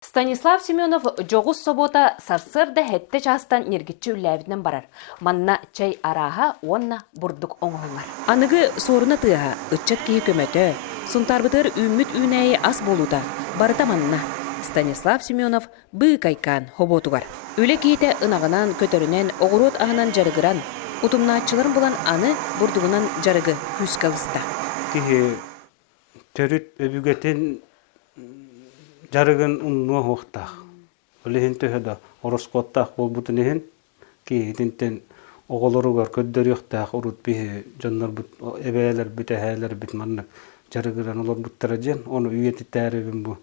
Станислав Семенов жоғыз собота сарсырда хетте частан нергитчі үлләбітнен барар. Манна чай араға онна бурдук оңғылар. Анығы сорына тыға, үтчет кейі көмөті, сұнтарбытыр үміт үнәйі ас болуда, барыта манна. Станислав Семенов бұй кайкан хоботугар. Үлі кейті ынағынан көтөрінен оғырот ағынан жарығыран, ұтымнаатчыларын болан аны бурдугунан жарығы күскалыста. Кихи төрүт өбүгетен жарыгын уннуа хоқтақ. Олехин төһөдө ороскоттақ болбутун эхин ки тинтен оголоругар көддөр yoқтақ урут бихи жоннор бут эбелер бит эхелер бит маннык жарыгыран олор буттара жен оны үйети тәрибин бу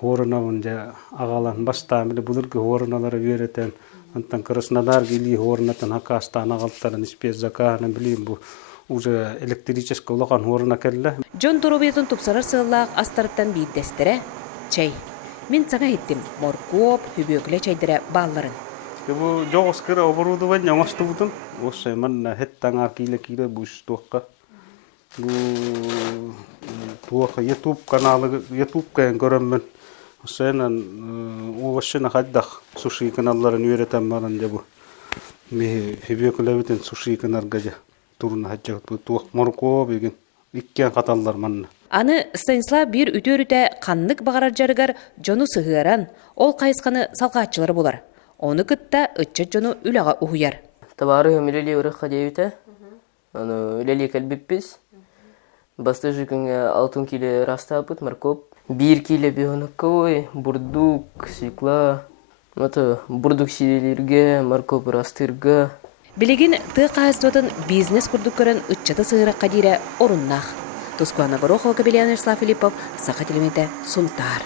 хорунабын жа агалан бастаамылы булурги хоруналары үйретен антан Краснодар гили хорунатан хакастан агалттарын испез заканы билим бу уже электрический улахан хоруна келле. Жон Торобиятын тупсарар сыллаақ астарыттан бейдестері чай. Мен саңа еттім, моркоп, хүбөкілі чайдыры балларын. Бұл жоғыз кірі оборудован яңасты бұдың. Осы манна хеттаңа кейлі бұш туаққа. Бұл туаққа YouTube каналы, YouTube кәйін көріммен. Осыйнан оғашына қайдақ суши каналларын үйретен баран жабы. Хүбөкілі бітін суши каналға жа. Турына хәджағыт бұл туақ моркоп еген. Иккен қаталлар манна. Аны Станислав bir үтөрүтә қаннык бағарар жарыгар жону сығыран, ол қайысқаны салқатчылары болар. Оны кытта үтчет жону үліға ұхуяр. Табары өмірелі ұрыққа дейуті. Үлелі кәлбіппіз. Басты жүкінге 6 келі растапыт, маркоп. 1 келі бионыққой, бурдук, свекла. Бурдук сирелерге, маркоп растырға. Білеген ты қайыстуатын бизнес күрдік көрін үтчеті сығыраққа дейрі орыннақ. Тускуана Горохова, Кабелянов, Филиппов, Саха телевизия, Сунтар.